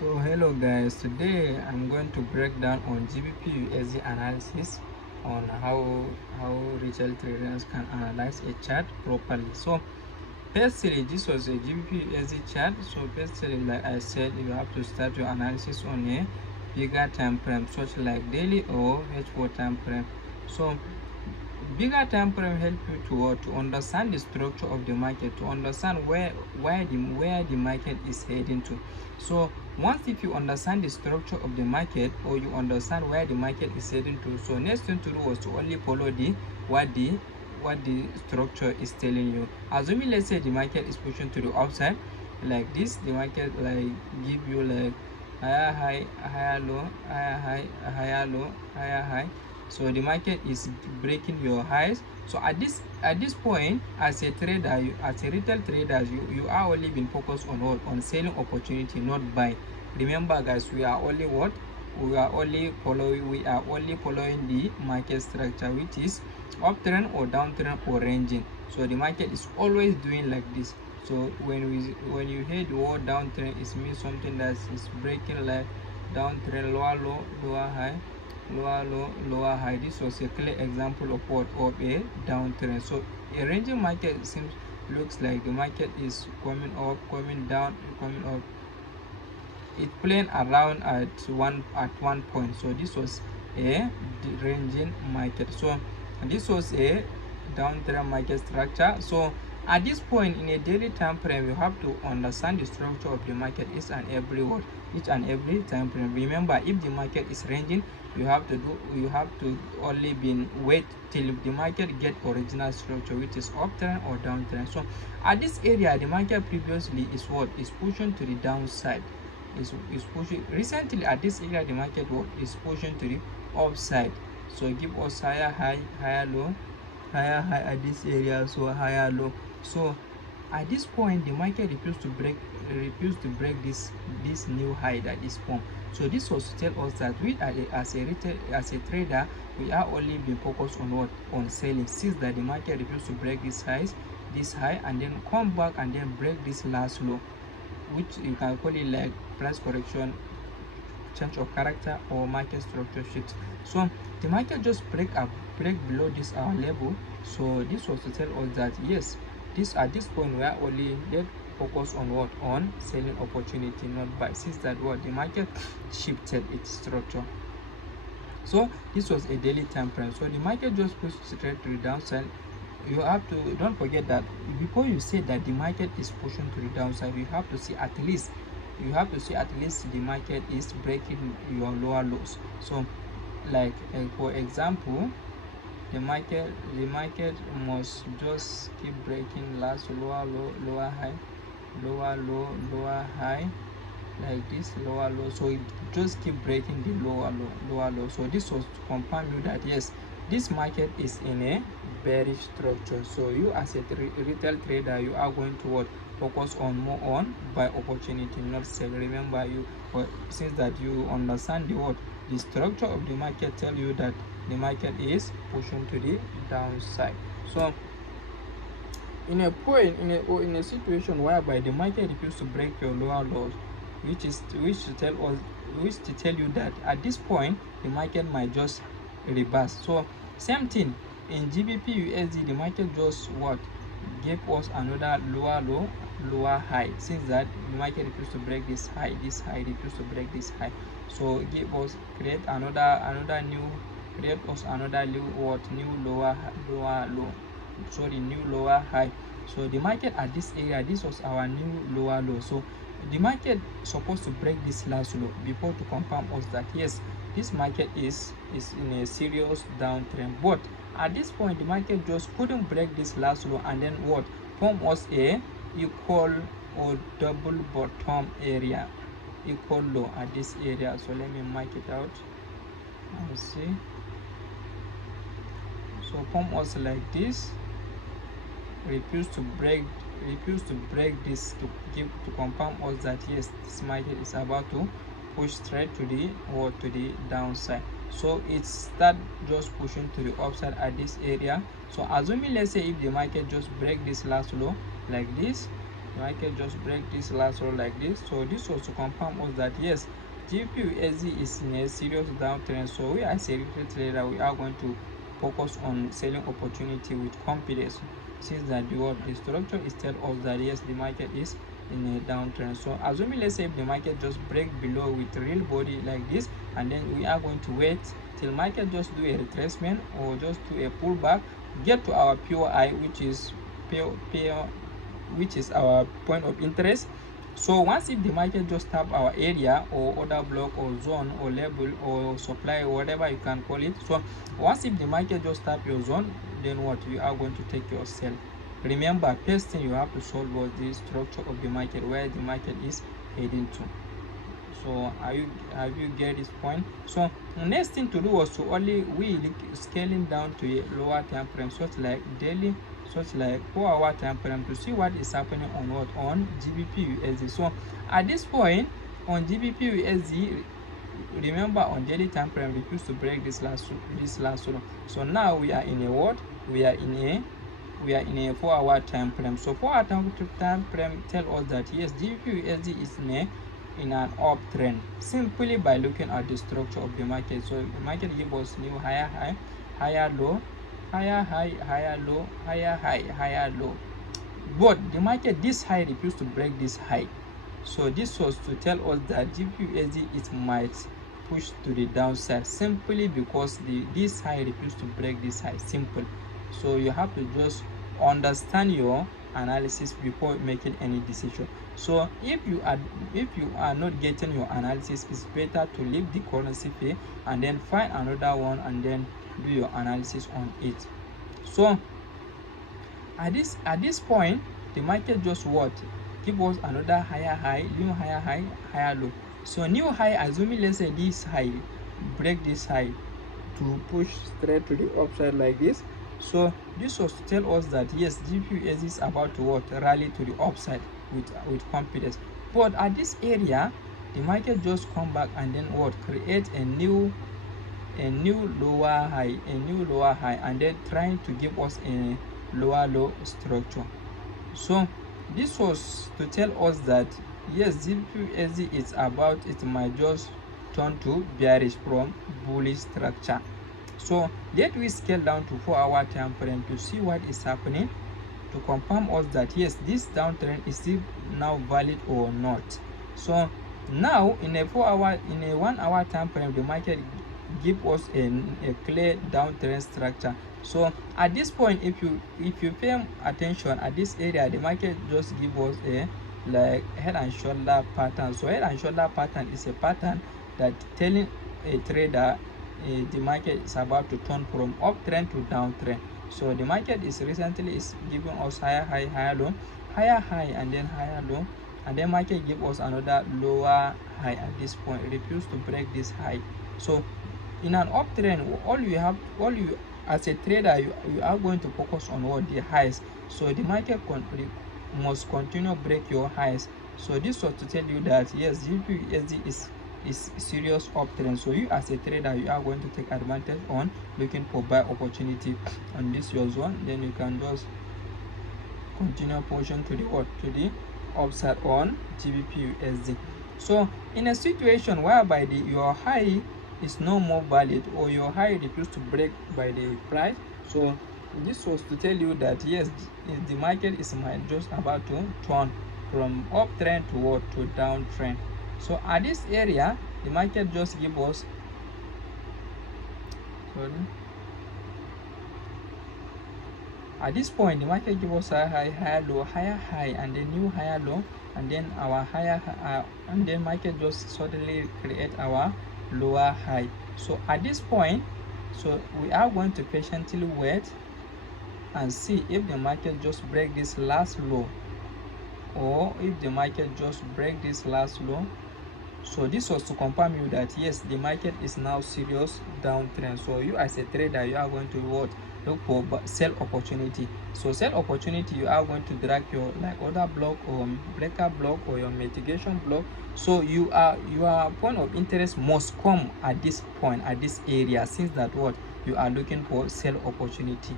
So hello guys, today I'm going to break down on GBP USD analysis on how retail traders can analyze a chart properly. So firstly, this was a GBP USD chart. So firstly, like I said, you have to start your analysis on a bigger time frame, such like daily or H4 time frame. So bigger time frame help you to understand the structure of the market, to understand where the market is heading to. So once if you understand the structure of the market, or you understand where the market is heading to, so next thing to do was to only follow the what the structure is telling you. Assuming, let's say the market is pushing to the upside like this, the market like give you like higher high, higher low, higher high, higher low, higher high. So the market is breaking your highs. So at this point, as a trader, as a retail trader, you are only been focused on what? On selling opportunity, not buy. Remember guys, we are only what? We are only following the market structure, which is uptrend or downtrend or ranging. So the market is always doing like this. So when you hear the word downtrend, it means something that is breaking like downtrend, lower low, lower high, lower low, lower high. This was a clear example of what? Of a downtrend. So a ranging market looks like the market is coming up, coming down, coming up. It playing around at one point. So this was a ranging market. So this was a downtrend market structure. So at this point in a daily time frame, you have to understand the structure of the market each and every time frame. Remember, if the market is ranging, you have to only wait till the market get original structure, which is uptrend or downtrend. So at this area, the market previously is what? Is pushing to the downside, is pushing. Recently at this area, the market is pushing to the upside. So give us higher high, higher low, higher high at this area, so higher low. So at this point, the market refused to break this new high that is formed. So this was to tell us that we are as a trader, we are only being focused on what? On selling, since that the market refused to break this high, and then come back and then break this last low, which you can call it like price correction, change of character, or market structure shift. So the market just break below this our level. So this was to tell us that yes, this at this point we are only let focus on what? On selling opportunity, not buy, since that what? The market shifted its structure. So this was a daily time frame. So the market just pushed straight to the downside. You have to don't forget that before you say that the market is pushing to the downside, you have to see at least the market is breaking your lower lows. So like for example, the market must just keep breaking last lower low, lower high, lower low, lower high, like this, lower low. So it just keep breaking the lower low. So this was to confirm you that yes, this market is in a bearish structure. So you as a retail trader, you are going to what? Focus on more on buy opportunity, not sell. Remember, since that you understand the structure of the market, tell you that the market is pushing to the downside. So in a point, in a situation whereby the market refuses to break your lower lows, which to tell you that at this point the market might just reverse. So same thing in GBP USD, the market just what? Gave us another lower low, lower high, since that the market refused to break this high, refused to break this high. So create another new, create us another new what? New lower low, sorry, new lower high. So the market at this area, this was our new lower low. So the market supposed to break this last low before to confirm us that yes, this market is in a serious downtrend. But at this point, the market just couldn't break this last low, and then what? Form us a equal or double bottom area, equal low at this area. So let me mark it out and see. So form us like this, refuse to break this to confirm us that yes, this market is about to push straight to the downside. So it start just pushing to the upside at this area. So assuming, let's say if the market just break this last low like this, the market just break this last row like this. So this was to confirm us that yes, GBP/USD is in a serious downtrend. So we as a retail trader, we are going to focus on selling opportunity with confidence, since that the structure is tell us that yes, the market is in a downtrend. So assuming, let's say if the market just break below with real body like this, and then we are going to wait till market just do a retracement or just do a pullback, get to our POI, which is our point of interest. So once if the market just tap our area or order block or zone or level or supply or whatever you can call it, so once if the market just tap your zone, then what, you are going to take your sell. Remember, first thing you have to solve was the structure of the market, where the market is heading to. So have you get this point? So the next thing to do was to only scaling down to a lower time frame, such like daily, such like 4-hour time frame, to see what is happening on what, on GBP/USD. So at this point on GBP/USD, remember on daily time frame refused to break this last row. So now we are in a what, we are in a 4-hour time frame. So 4-hour time frame tell us that yes, GBP/USD is in an uptrend, simply by looking at the structure of the market. So the market gives us new higher high, higher low, higher high, higher low, higher high, higher low. But the market, this high refused to break this high. So this was to tell us that GBP/USD it might push to the downside, simply because this high refused to break this high. Simple. So you have to just understand your analysis before making any decision. So if you are not getting your analysis, it's better to leave the currency pair and then find another one and then do your analysis on it. So at this point, the market just what, give us another higher high, new higher high, higher low. So new high, assuming let's say this high break this high to push straight to the upside like this. So this was to tell us that yes, GBP/USD is about to what, rally to the upside with confidence. But at this area, the market just come back and then what, create a new lower high, and then trying to give us a lower low structure. So this was to tell us that yes, GBP/USD is about, it might just turn to bearish from bullish structure. So let we scale down to 4-hour time frame to see what is happening, to confirm us that yes, this downtrend is still now valid or not. So now in a 1-hour time frame, the market give us a clear downtrend structure. So at this point, if you pay attention at this area, the market just give us a like head and shoulder pattern. So head and shoulder pattern is a pattern that telling a trader the market is about to turn from uptrend to downtrend. So the market is recently giving us higher high, higher low, higher high, and then higher low, and then market give us another lower high at this point. It refused to break this high. So in an uptrend, all you as a trader, you are going to focus on what, the highs. So the market must continue break your highs. So this was to tell you that yes, GBP/USD is serious uptrend. So you as a trader, you are going to take advantage on looking for buy opportunity on this your zone. Then you can just continue pushing to the upside on GBP/USD. So in a situation whereby your high is no more valid, or your high refused to break by the price, so this was to tell you that yes, the market is just about to turn from uptrend to downtrend. So at this area, the market just give us at this point, the market give us a higher low, higher high, and then new higher low, and then our higher and then market just suddenly create our lower high. So at this point, so we are going to patiently wait and see if the market just break this last low, or if the market just break this last low. So this was to confirm you that yes, the market is now serious downtrend. So you as a trader, you are going to what, look for sell opportunity. So sell opportunity, you are going to drag your like order block or breaker block or your mitigation block. So your point of interest must come at this point, at this area, since that what, you are looking for sell opportunity,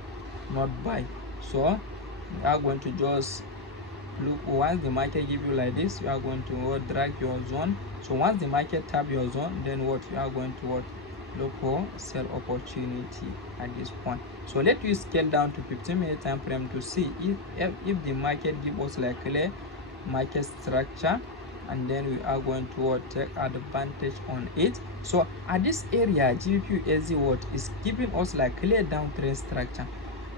not buy. So you are going to just look, once the market give you like this, you are going to drag your zone. So once the market tap your zone, then what you are going to look for sell opportunity at this point. So let us scale down to 15-minute time frame to see if the market give us like clear market structure, and then we are going to take advantage on it. So at this area, GBP what is giving us like clear downtrend structure.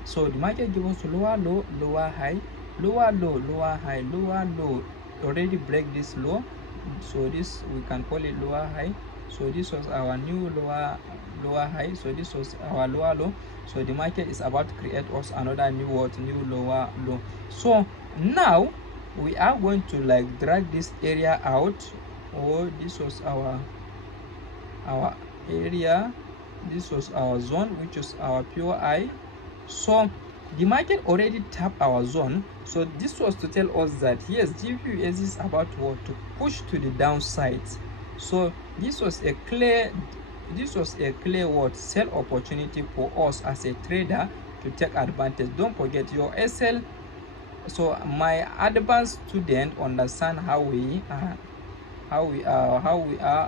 So the market give us lower low, lower high, lower low, lower high, lower low, already break this low. So this we can call it lower high. So this was our new lower high. So this was our lower low. So the market is about to create us another new lower low. So now we are going to like drag this area out. Or this was our area, this was our zone, which is our POI. So the market already tapped our zone. So this was to tell us that yes, GBP is about to push to the downside. So this was a clear sell opportunity for us as a trader to take advantage. Don't forget your SL. So my advanced student understand how we are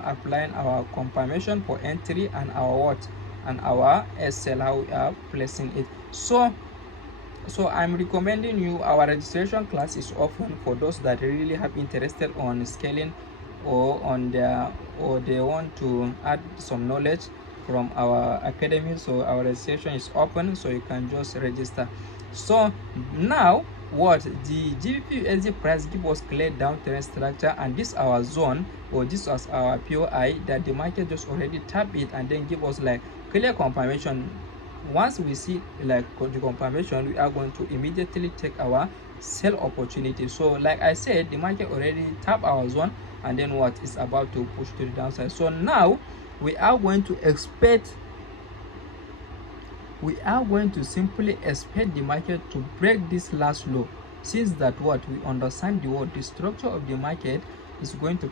applying our confirmation for entry and our our SL, how we are placing it. So I'm recommending you, our registration class is open for those that really have interested on scaling or they want to add some knowledge from our academy. So our registration is open, so you can just register. So now what the GBP price give us clear downtrend structure, and this our zone, or this was our POI that the market just already tap it and then give us like clear confirmation. Once we see like the confirmation, we are going to immediately take our sell opportunity. So like I said, the market already tap our zone, and then what is about to push to the downside. So now we are going to simply expect the market to break this last low, since that what we understand the structure of the market is going to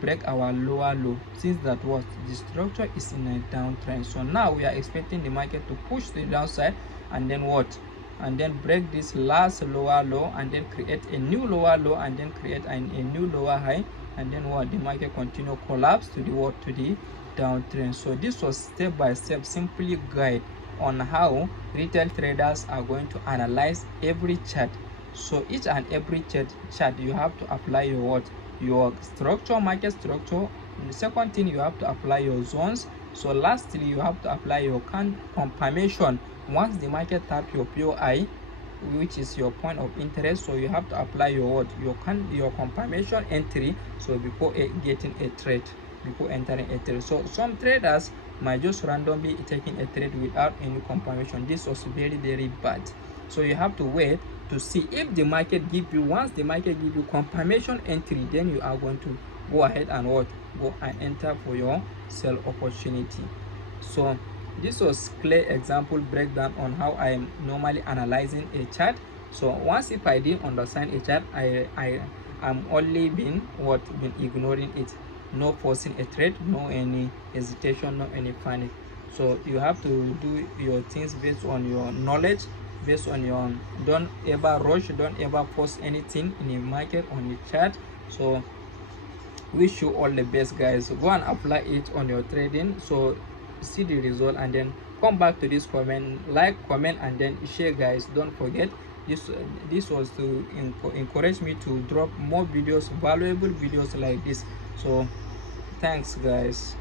break our lower low, since that what the structure is in a downtrend. So now we are expecting the market to push to the downside, and then break this last lower low, and then create a new lower low, and then create a new lower high, and then the market continue collapse to the downtrend. So this was step by step simply guide on how retail traders are going to analyze every chart. So each and every chart you have to apply your structure, market structure. And the second thing, you have to apply your zones. So lastly, you have to apply your confirmation. Once the market tap your POI, which is your point of interest, so you have to apply your confirmation entry, so before getting a trade, before entering a trade. So some traders might just randomly taking a trade without any confirmation. This was very, very bad. So you have to wait to see if the market give you, once the market give you confirmation entry, then you are going to go ahead and go and enter for your sell opportunity. So this was clear example breakdown on how I am normally analyzing a chart. So once if I didn't understand a chart, I am only been ignoring it, no forcing a trade, no any hesitation, no any panic. So you have to do your things based on your knowledge, based on your, don't ever rush, don't ever force anything in a market on your chart. So wish you all the best, guys. Go and apply it on your trading, so see the result, and then come back to this comment, like, comment, and then share, guys. Don't forget, this was to encourage me to drop more videos, valuable videos like this. So thanks, guys.